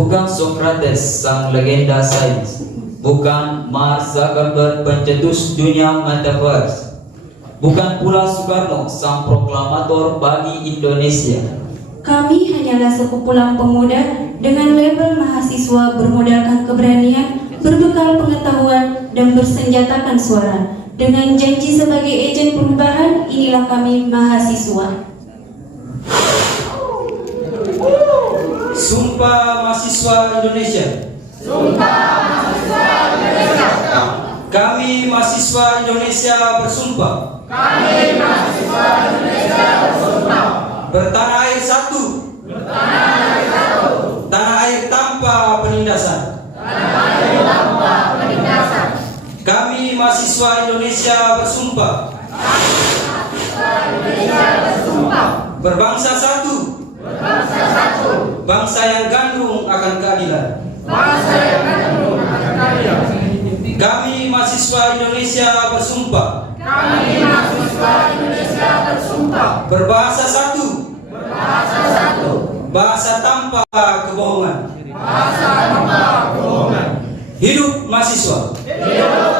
Bukan Socrates sang legenda sains, bukan Mark Zuckerberg pencetus dunia metaverse, bukan pula Soekarno sang proklamator bagi Indonesia. Kami hanyalah sekumpulan pemuda dengan label mahasiswa bermodalkan keberanian, berbekal pengetahuan, dan bersenjatakan suara. Dengan janji sebagai ejen perubahan, inilah kami mahasiswa. Sumpah Mahasiswa Indonesia. Sumpah Mahasiswa Indonesia. Kami mahasiswa Indonesia bersumpah. Kami mahasiswa Indonesia bersumpah. Bertanah air satu. Bertanah air satu. Tanah air tanpa penindasan. Tanah air tanpa penindasan. Kami mahasiswa Indonesia bersumpah. Kami mahasiswa Indonesia bersumpah. Berbangsa satu. Berbangsa satu. Bangsa yang gandrung akan keadilan. Bangsa yang gandrung akan keadilan. Kami mahasiswa Indonesia bersumpah. Kami mahasiswa Indonesia bersumpah. Berbahasa satu. Berbahasa satu. Bahasa tanpa kebohongan. Bahasa tanpa kebohongan. Hidup mahasiswa. Hidup